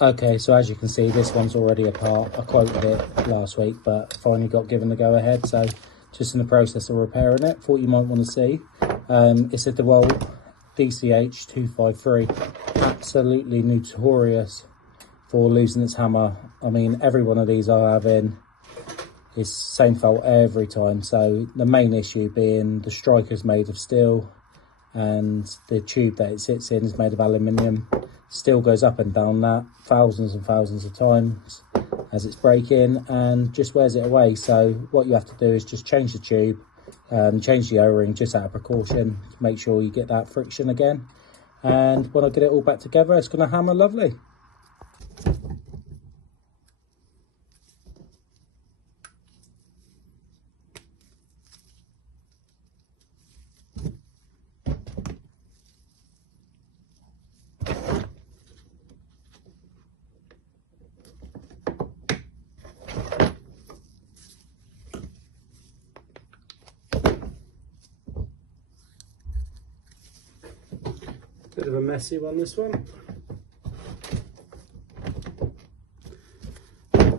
Okay, so as you can see, this one's already apart. I quoted it last week, but finally got given the go-ahead, so just in the process of repairing it. Thought you might want to see. It's a DeWalt DCH253, absolutely notorious for losing its hammer. I mean, every one of these I have in is same fault every time. So the main issue being the striker's made of steel and the tube that it sits in is made of aluminium. Still goes up and down that thousands and thousands of times as it's breaking and just wears it away. So what you have to do is just change the tube, change the O-ring just out of precaution to make sure you get that friction again. And when I get it all back together, it's going to hammer lovely. Bit of a messy one, this one.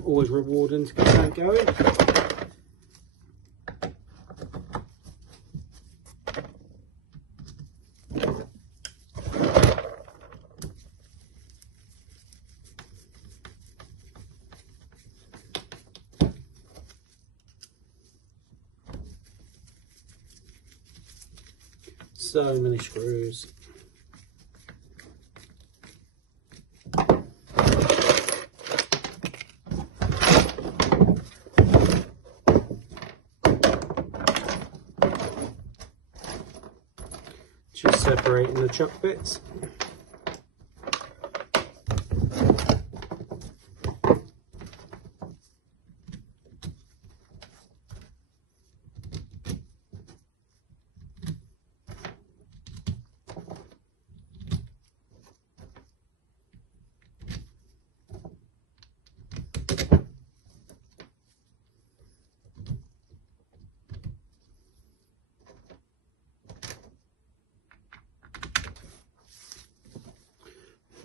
Always rewarding to get that going. So many screws. Just separating the chuck bits.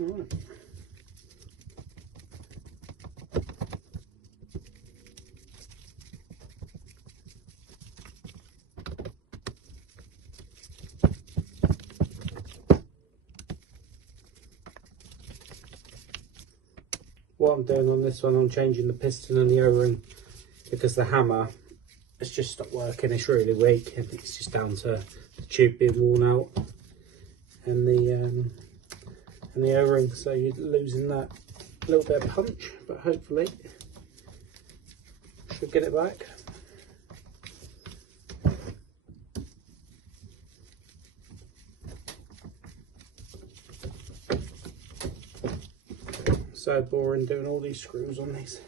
Right. What I'm doing on this one, I'm changing the piston and the O-ring because the hammer has just stopped working. It's really weak and it's just down to the tube being worn out and the O-ring, so you're losing that little bit of punch, but hopefully should get it back. So boring doing all these screws on these.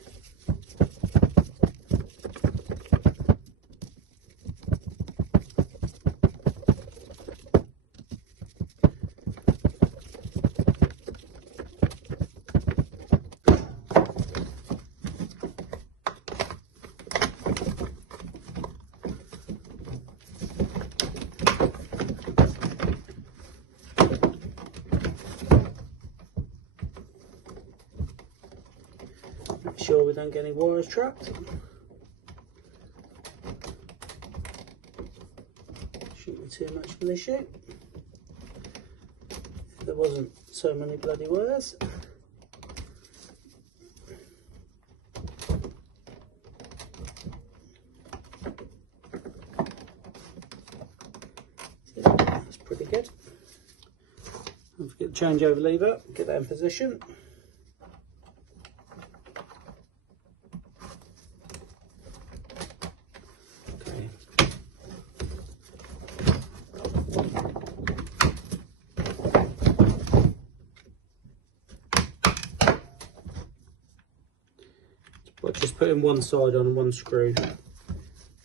Make sure we don't get any wires trapped. Shouldn't be too much of an issue. If there wasn't so many bloody wires. Yeah, that's pretty good. Don't forget the changeover lever, get that in position. But just putting one side on one screw,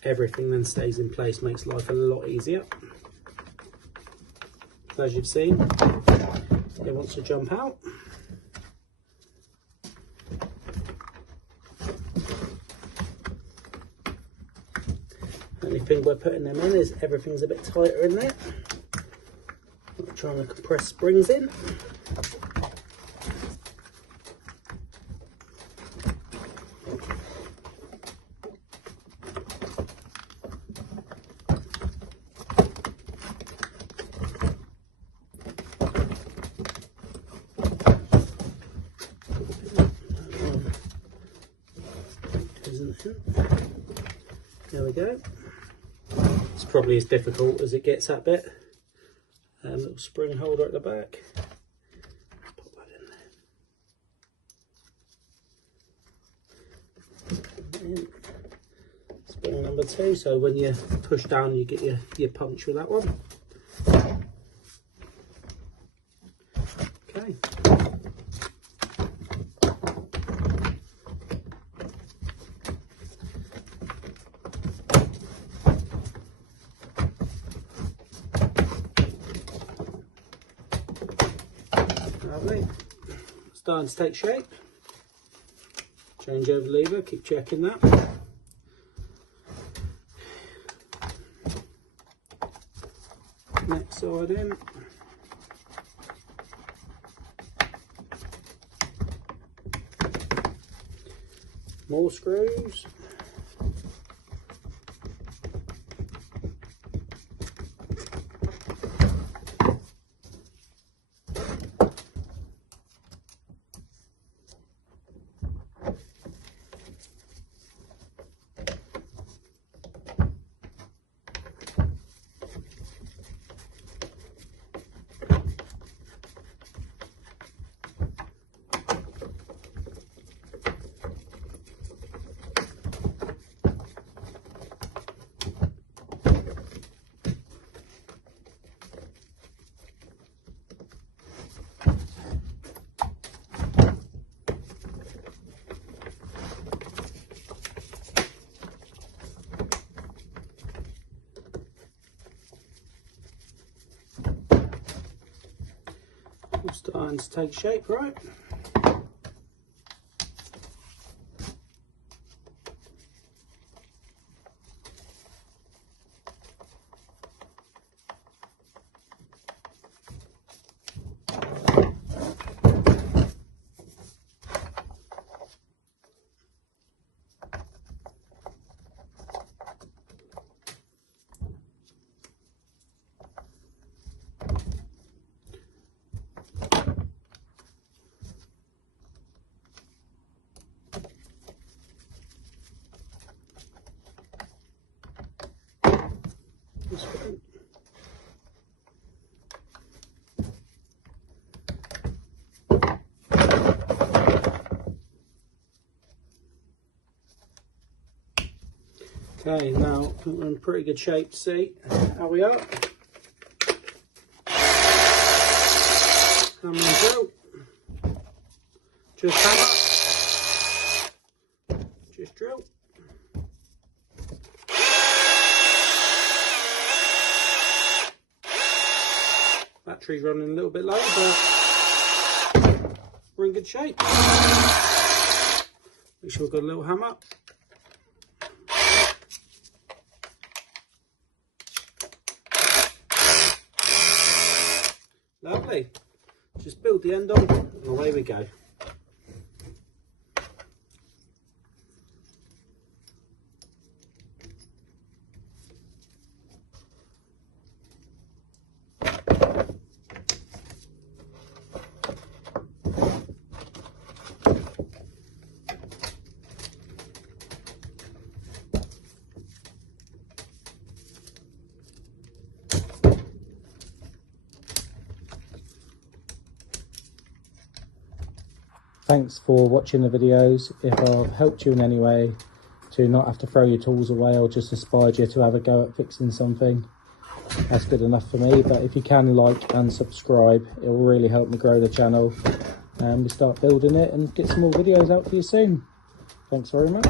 everything then stays in place, makes life a lot easier. As you've seen, it wants to jump out. Only thing we're putting them in is everything's a bit tighter in there. I'm trying to compress springs in. decent. There we go. It's probably as difficult as it gets, that bit. Little spring holder at the back. Put that in there. Spring number 2, so when you push down you get your punch with that one. Okay. Lovely. Starting to take shape. Change over the lever, keep checking that. Next side in. More screws. Starting to take shape, right? Okay, now I think we're in pretty good shape to see how we are. Hammer and drill. Just hammer. Just drill. Battery's running a little bit low, but we're in good shape. Make sure we've got a little hammer. Lovely. Just build the end on and away we go. Thanks for watching the videos. If I've helped you in any way to not have to throw your tools away or just inspired you to have a go at fixing something, that's good enough for me. But if you can like and subscribe, it will really help me grow the channel and we start building it and get some more videos out for you soon. Thanks very much.